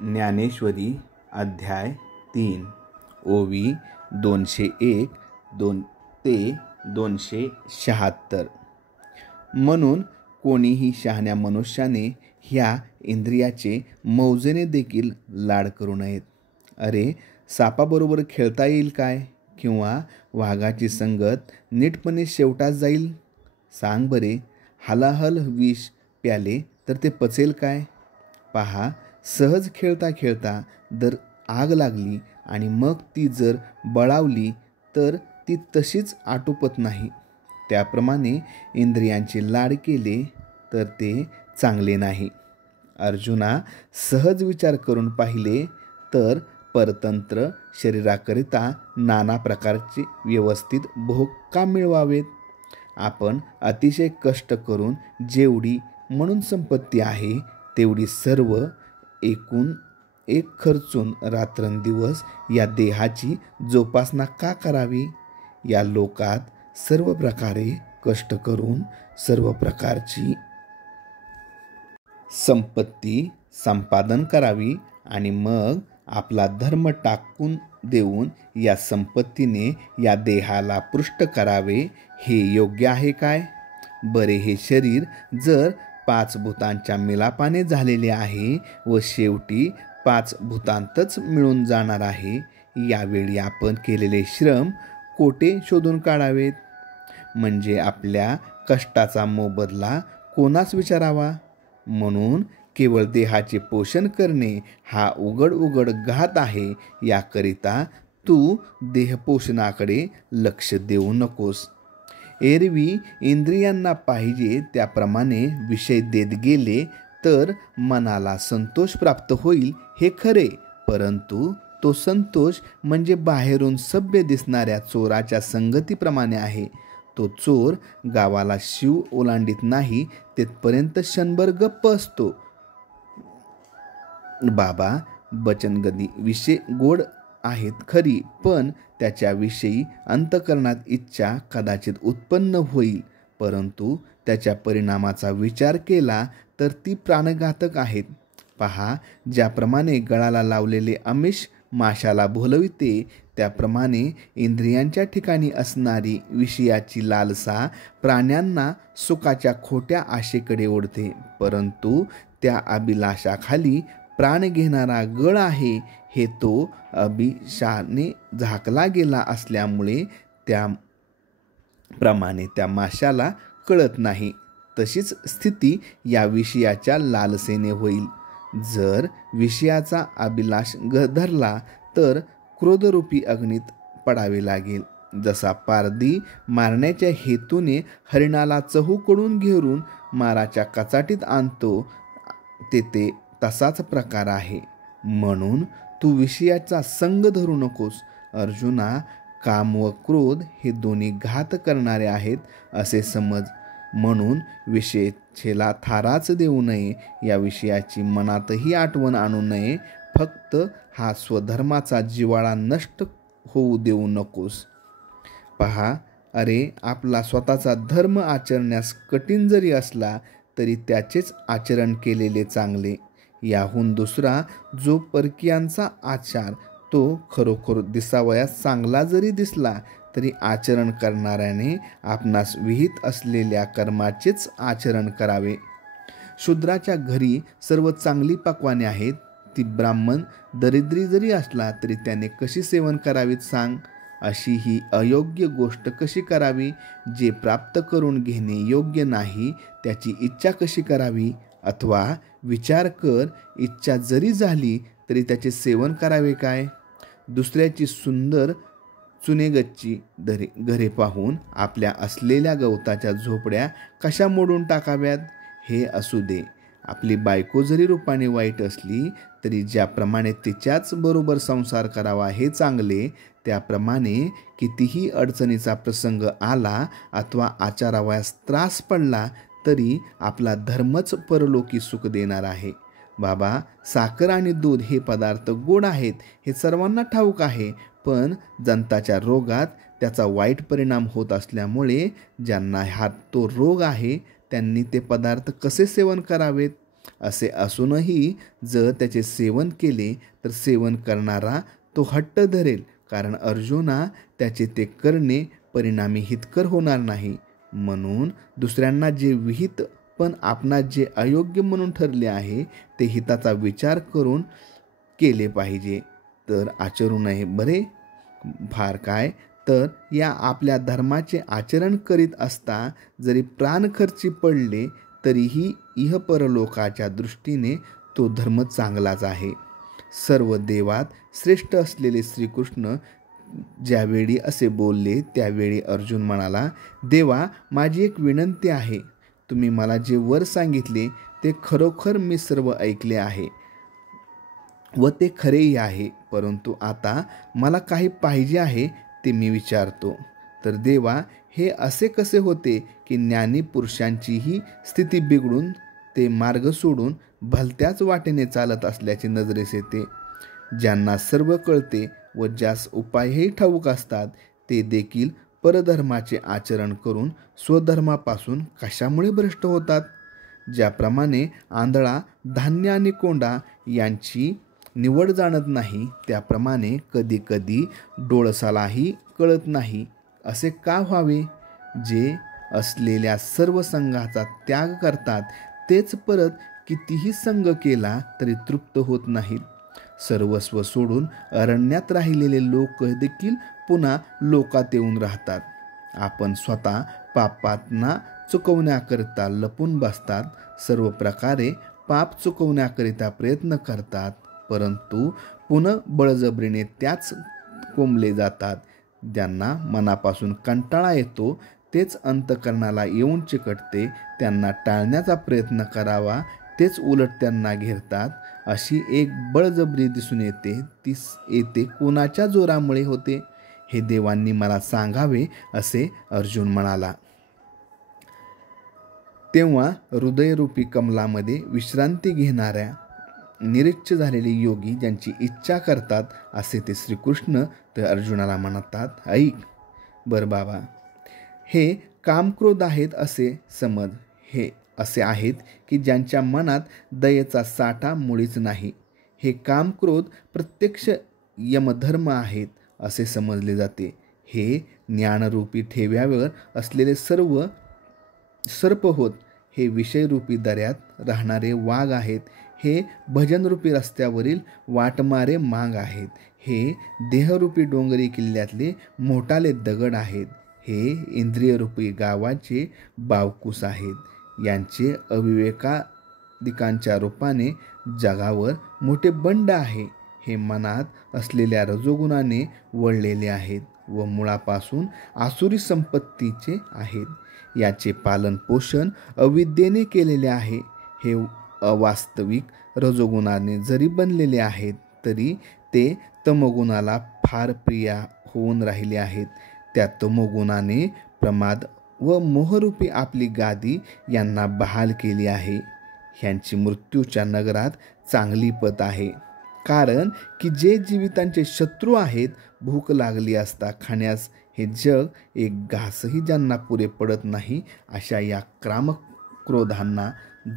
ज्ञानेश्वरी अध्याय 3 ओवी 201 ते 276. म्हणून कोणीही शहाण्या मनुष्याने ह्या इंद्रियाचे मौजेने देखील लाड करू नयेत. अरे, सापाबरोबर खेळता येईल काय? किंवा वाघाची संगत नीटपणे शेवटात जाईल? सांग बरे. हलाहल विष प्याले तर ते पचेल काय? पहा, सहज खेळता खेळता जर आग लागली आणि मग ती जर बळावली तर ती तशीच आटोपत नाही. त्याप्रमाणे इंद्रियांचे लाड केले तर ते चांगले नाही. अर्जुना, सहज विचार करून पाहिले तर परतंत्र शरीराकरिता नाना प्रकारचे व्यवस्थित भोग का मिळवावेत? आपण अतिशय कष्ट करून जेवढी म्हणून संपत्ती आहे तेवढी सर्व एकूण एक खर्चून रात्रंदिवस या देहाची जोपासना का करावी? या लोकात सर्व प्रकारे कष्ट करून सर्व प्रकारची संपत्ती संपादन करावी आणि मग आपला धर्म टाकून देऊन या संपत्तीने या देहाला पुष्ट करावे, हे योग्य आहे काय? बरे, हे शरीर जर 5 भूतांच्या मिलापाने झालेले आहे व शेवटी 5 भूतांतच मिळून जाणार आहे, यावेळी आपण केलेले श्रम कोठे शोधून काढावेत? म्हणजे आपल्या कष्टाचा मोबदला कोणास विचारावा? म्हणून केवळ देहाचे पोषण करणे हा उघड घात आहे. याकरिता तू देहपोषणाकडे लक्ष देऊ नकोस. एरवी इंद्रियांना पाहिजे त्याप्रमाणे विषय देत गेले तर मनाला संतोष प्राप्त होईल, हे खरे. परंतु तो संतोष म्हणजे बाहेरून सभ्य दिसणाऱ्या चोराच्या संगतीप्रमाणे आहे. तो चोर गावाला शिव ओलांडीत नाही तेथपर्यंत क्षणभर गप्प असतो. बाबा, बचनगदी विषय गोड आहेत खरी, पण त्याच्याविषयी अंतःकरणात इच्छा कदाचित उत्पन्न होईल, परंतु त्याच्या परिणामाचा विचार केला तर ती प्राणघातक आहेत. पहा, ज्याप्रमाणे गळाला लावलेले आमिष माशाला भोलविते, त्याप्रमाणे इंद्रियांच्या ठिकाणी असणारी विषयाची लालसा प्राण्यांना सुखाच्या खोट्या आशेकडे ओढते. परंतु त्या अभिलाषाखाली प्राण घेणारा गळ आहे, हे तो अभिशाने झाकला गेला असल्यामुळे त्याप्रमाणे त्या माशाला कळत नाही. तशीच स्थिती या विषयाच्या लालसेने होईल. जर विषयाचा अभिलाष धरला तर क्रोधरूपी अग्नीत पडावे लागेल. जसा पारधी मारण्याच्या हेतूने हरिणाला चहूकडून घेरून माराच्या कचाटीत आणतो, तेथे तसाच प्रकार आहे. म्हणून तू विषयाचा संग धरू नकोस. अर्जुना, काम व क्रोध हे दोन्ही घात करणारे आहेत असे समज. म्हणून विषयेला थाराच देऊ नये, या विषयाची मनातही आठवण आणू नये. फक्त हा स्वधर्माचा जिव्हाळा नष्ट होऊ देऊ नकोस. पहा, अरे, आपला स्वतःचा धर्म आचरण्यास कठीण जरी असला तरी त्याचेच आचरण केलेले चांगले. याहून दुसरा जो परकीयांचा आचार तो खरोखर दिसावयास चांगला जरी दिसला तरी आचरण करणाऱ्याने आपणास विहित असलेल्या कर्माचेच आचरण करावे. शूद्राच्या घरी सर्व चांगली पक्वाने आहेत. ती ब्राह्मण दरिद्री जरी असला तरी त्याने कशी सेवन करावीत सांग? अशी ही अयोग्य गोष्ट कशी करावी? जे प्राप्त करून घेणे योग्य नाही त्याची इच्छा कशी करावी? अथवा विचार कर, इच्छा जरी झाली तरी त्याचे सेवन करावे काय? दुसऱ्याची सुंदर चुनेगच्ची घरे पाहून आपल्या असलेल्या गवताच्या झोपड्या कशा मोडून टाकाव्यात? हे असू दे. आपली बायको जरी रूपाने वाईट असली तरी ज्याप्रमाणे तिच्याच बरोबर संसार करावा हे चांगले, त्याप्रमाणे कितीही अडचणीचा प्रसंग आला अथवा आचारावयास त्रास पडला तरी आपला धर्मच परलोकी सुख देणार आहे. बाबा, साखर आणि दूध हे पदार्थ गोड आहेत हे सर्वांना ठाऊक आहे, पण जंताच्या रोगात त्याचा वाईट परिणाम होत असल्यामुळे ज्यांना तो रोग आहे त्यांनी ते पदार्थ कसे सेवन करावेत? असे असूनही जर त्याचे सेवन केले तर सेवन करणारा तो हट्ट धरेल, कारण अर्जुना त्याचे ते करणे परिणामी हितकर होणार नाही. म्हणून दुसऱ्यांना जे विहित पण आपणास जे अयोग्य म्हणून ठरले आहे ते हिताचा विचार करून केले पाहिजे, तर आचरू नये बरे. फार काय तर या आपल्या धर्माचे आचरण करीत असता जरी प्राण खर्ची पडले तरीही इहपरलोकाच्या दृष्टीने तो धर्म चांगलाच आहे. सर्व देवात श्रेष्ठ असलेले श्रीकृष्ण ज्यावेळी असे बोलले त्यावेळी अर्जुन म्हणाला, देवा, माझी एक विनंती आहे. तुम्ही मला जे वर सांगितले ते खरोखर मी सर्व ऐकले आहे व ते खरेही आहे, परंतु आता मला काही पाहिजे आहे ते मी विचारतो. तर देवा, हे असे कसे होते की ज्ञानी पुरुषांचीही स्थिती बिघडून ते मार्ग सोडून भलत्याच वाटेने चालत असल्याचे नजरेस येते. ज्यांना सर्व कळते व ज्यास उपायही ठाऊक असतात ते देखील परधर्माचे आचरण करून स्वधर्मापासून कशामुळे भ्रष्ट होतात? ज्याप्रमाणे आंधळा धान्य आणि कोंडा यांची निवड जाणत नाही, त्याप्रमाणे कधी कधी डोळसालाही कळत नाही. असे का व्हावे? जे असलेल्या सर्व संघाचा त्याग करतात तेच परत कितीही संघ केला तरी तृप्त होत नाहीत. सर्वस्व सोडून अरण्यात राहिलेले लोक देखील पुन्हा लोकात येऊन राहतात. आपण स्वतः पापांना चुकवण्याकरिता लपून बसतात, सर्व प्रकारे पाप चुकवण्याकरिता प्रयत्न करतात, परंतु पुन्हा बळजबरीने त्याच कोंबले जातात. ज्यांना मनापासून कंटाळा येतो तेच अंतकरणाला येऊन चिकटते, त्यांना टाळण्याचा प्रयत्न करावा तेच उलट त्यांना घेरतात. अशी एक बळजबरी दिसून येते, ती येते कोणाच्या जोरामुळे होते हे देवांनी मला सांगावे, असे अर्जुन म्हणाला. तेव्हा हृदयरूपी कमलामध्ये विश्रांती घेणाऱ्या निरीच्छ झालेले योगी ज्यांची इच्छा करतात असे ते श्रीकृष्ण ते अर्जुनाला म्हणतात, ऐक बर बाबा, हे कामक्रोध आहेत असे समज. हे असे आहेत की ज्यांच्या मनात दयेचा साठा मुळीच नाही. हे कामक्रोध प्रत्यक्ष यमधर्म आहेत असे समजले जाते. हे ज्ञानरूपी ठेव्यावर असलेले सर्व सर्प होत. हे विषयरूपी दऱ्यात राहणारे वाघ आहेत. हे भजनरूपी रस्त्यावरील वाटमारे मांग आहेत. हे देहरूपी डोंगरी किल्ल्यातले मोठाले दगड आहेत. हे इंद्रियरूपी गावाचे बावकूस आहेत. यांचे अविवेकादिकांच्या रूपाने जगावर मोठे बंड आहे. हे मनात असलेल्या रजोगुणाने वळलेले आहेत व मुळापासून आसुरी संपत्तीचे आहेत. याचे पालन पोषण अविद्येने केलेले आहे. हे अवास्तविक रजोगुणाने जरी बनलेले आहेत तरी ते तमोगुणाला फार प्रिय होऊन राहिले आहेत. त्या तमोगुणाने प्रमाद व मोहरूपी आपली गादी यांना बहाल केली आहे. ह्यांची मृत्यूच्या नगरात चांगली पत आहे, कारण की जे जीवितांचे शत्रू आहेत, भूक लागली असता खाण्यास हे जग एक घासही ज्यांना पुरे पडत नाही, अशा या क्रोधांना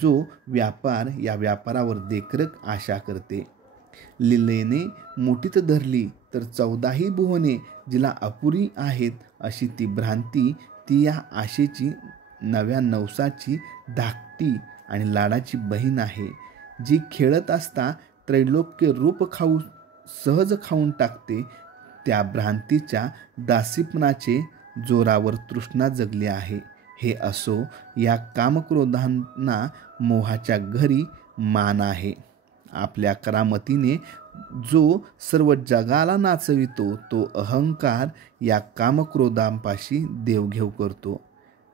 जो व्यापार या व्यापारावर देखरेख आशा करते. लीलेने मुठीत धरली तर 14ही भुवने जिला अपुरी आहेत अशी ती भ्रांती, ती या आशेची नव्या नवसाची धाकटी आणि लाडाची बहीण आहे, जी खेळत असता त्रैलोक्य रूप सहज खाऊन टाकते. त्या भ्रांतीच्या दासीपणाचे जोरावर तृष्णा जगली आहे. हे असो, या कामक्रोधांना मोहाच्या घरी मान आहे. आपल्या करामतीने जो सर्व जगाला नाचवितो तो अहंकार या कामक्रोधांपाशी देवघेव करतो.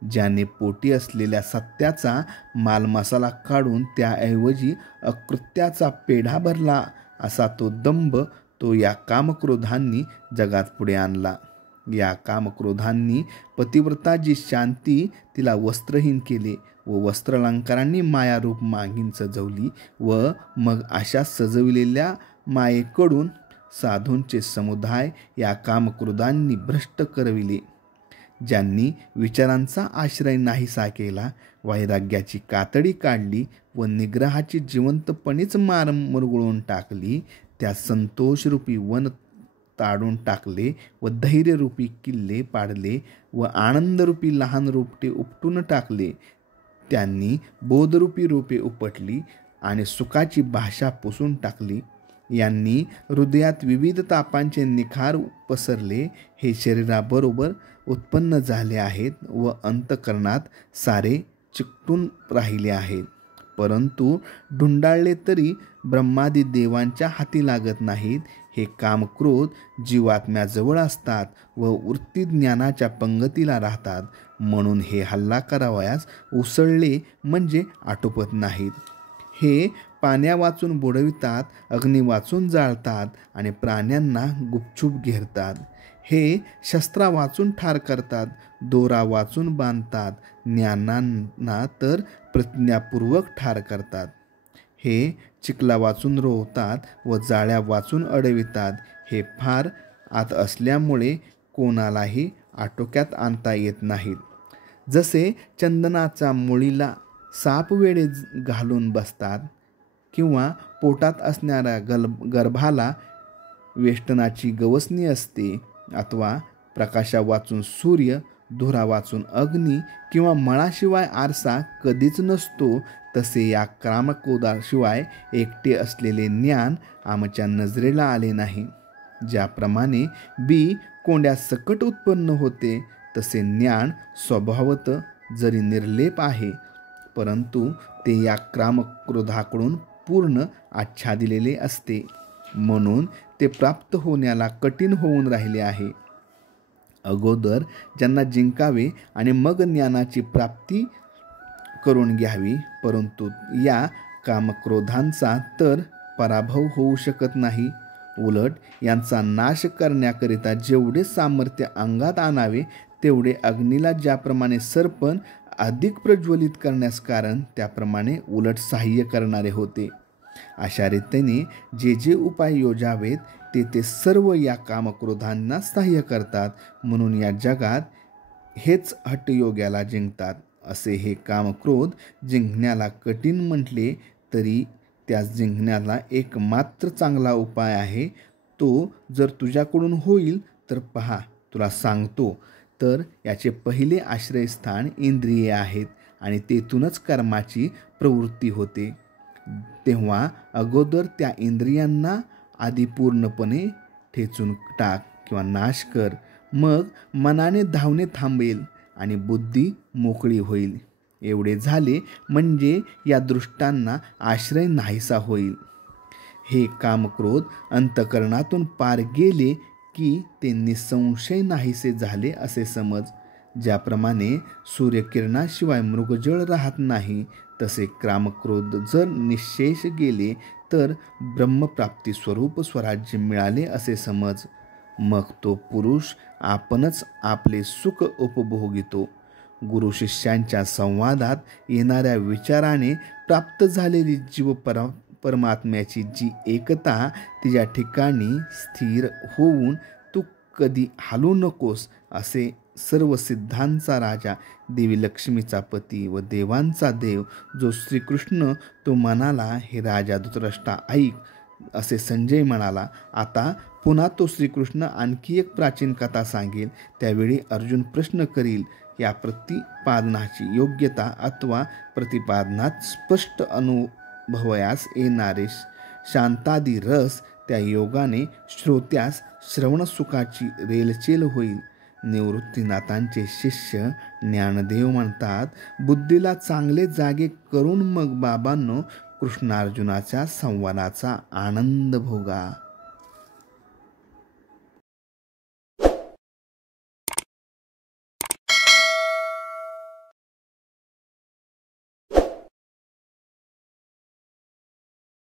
ज्याने पोटी असलेल्या सत्याचा मालमसाला काढून त्याऐवजी अकृत्याचा पेढा भरला असा तो दंभ तो या कामक्रोधांनी जगात पुढे आणला. या कामक्रोधांनी पतिव्रता जी शांती तिला वस्त्रहीन केले व वस्त्रालंकारांनी मायारूप मागीन सजवली व मग अशा सजविलेल्या मायेकडून साधूंचे समुदाय या कामक्रोधांनी भ्रष्ट करविले. ज्यांनी विचारांचा आश्रय नाहीसा केला, वैराग्याची कातडी काढली व निग्रहाची जिवंतपणीच मार मुरगळून टाकली, त्या संतोषरूपी वन ताडून टाकले व धैर्यरूपी किल्ले पाडले व आनंदरूपी लहान रोपटे उपटून टाकले, त्यांनी बोधरूपी रोपे उपटली आणि सुखाची भाषा पुसून टाकली, यांनी हृदयात विविध तापांचे निखार पसरले, हे शरीराबरोबर उत्पन्न झाले आहेत व अंतःकरणात सारे चिकटून राहिले आहेत, परंतु ढुंडाळले तरी ब्रह्मादी देवांच्या हाती लागत नाहीत. हे काम क्रोध जीवात्म्याजवळ असतात व वृत्ती ज्ञानाच्या पंगतीला राहतात, म्हणून हे हल्ला करावयास उसळले म्हणजे आटोपत नाहीत. हे पाण्या वाचून बुडवितात, अग्नी वाचून जाळतात आणि प्राण्यांना गुपचूप घेरतात. हे शस्त्रा वाचून ठार करतात, दोरा वाचून बांधतात, ज्ञानांना तर प्रतिज्ञापूर्वक ठार करतात. हे चिखला वाचून रोवतात व जाळ्या वाचून अडवितात. हे फार आत असल्यामुळे कोणालाही आटोक्यात आणता येत नाहीत. जसे चंदनाचा मुळीला सापवेडे घालून बसतात किंवा पोटात असणाऱ्या गर्भाला वेष्टनाची गवसणी असते, अथवा प्रकाशा वाचून सूर्य, धुरा वाचून अग्नी किंवा मळाशिवाय आरसा कधीच नसतो, तसे या कामक्रोधाशिवाय एकटे असलेले ज्ञान आमच्या नजरेला आले नाही. ज्याप्रमाणे बी कोंड्या सकट उत्पन्न होते, तसे ज्ञान स्वभावत जरी निर्लेप आहे, परंतु ते या कामक्रोधाकडून पूर्ण आच्छादिलेले असते, म्हणून ते प्राप्त होण्याला कठीण होऊन राहिले आहे. अगोदर ज्यांना जिंकावे आणि मग ज्ञानाची प्राप्ती करून घ्यावी, परंतु या कामक्रोधांचा तर पराभव होऊ शकत नाही. उलट यांचा नाश करण्याकरिता जेवढे सामर्थ्य अंगात आणावे, तेवढे अग्नीला ज्याप्रमाणे सरपण अधिक प्रज्वलित करण्यास कारण, त्याप्रमाणे उलट सहाय्य करणारे होते. अशा रीतीने जे जे उपाय योजावेत ते सर्व या कामक्रोधांना सहाय्य करतात, म्हणून या जगात हेच हठयोग्याला जिंकतात. असे हे कामक्रोध जिंकण्याला कठीण म्हटले तरी त्यास जिंकण्याला एकमात्र चांगला उपाय आहे. तो जर तुझ्याकडून होईल तर पहा, तुला सांगतो. तर याचे पहिले आश्रयस्थान इंद्रिये आहेत आणि तेथूनच कर्माची प्रवृत्ती होते. तेव्हा अगोदर त्या इंद्रियांना आधी पूर्णपणे ठेचून टाक किंवा नाश कर, मग मनाने धावणे थांबेल आणि बुद्धी मोकळी होईल. एवढे झाले म्हणजे या दृष्टांना आश्रय नाहीसा होईल. हे कामक्रोध अंतःकरणातून पार गेले की ते निसंशय नाहीसे झाले असे समज. ज्याप्रमाणे सूर्यकिरणाशिवाय मृगजळ राहत नाही, तसे कामक्रोध जर निशेष गेले तर ब्रह्मप्राप्ती स्वरूप स्वराज्य मिळाले असे समज. मग तो पुरुष आपणच आपले सुख उपभोगितो. गुरु शिष्यांच्या संवादात येणाऱ्या विचाराने प्राप्त झालेली जीव परमात्म्याची जी एकता, तिच्या ठिकाणी स्थिर होऊन तू कधी हालू नकोस, असे सर्व सिद्धांचा राजा, देवी लक्ष्मीचा पती व देवांचा देव जो श्रीकृष्ण तो म्हणाला, हे राजा धृतराष्ट्रा ऐक, असे संजय म्हणाला. आता पुन्हा तो श्रीकृष्ण आणखी एक प्राचीन कथा सांगेल. त्यावेळी अर्जुन प्रश्न करील. या प्रतिपादनाची योग्यता अथवा प्रतिपादनात स्पष्ट अनुभवयास येणारे शांतादी रस त्या योगाने श्रोत्यास श्रवणसुखाची रेलचेल होईल. निवृत्तीनाथांचे शिष्य ज्ञानदेव म्हणतात, बुद्धीला चांगले जागे करून मग बाबांनो कृष्णार्जुनाच्या संवादाचा आनंद भोगा.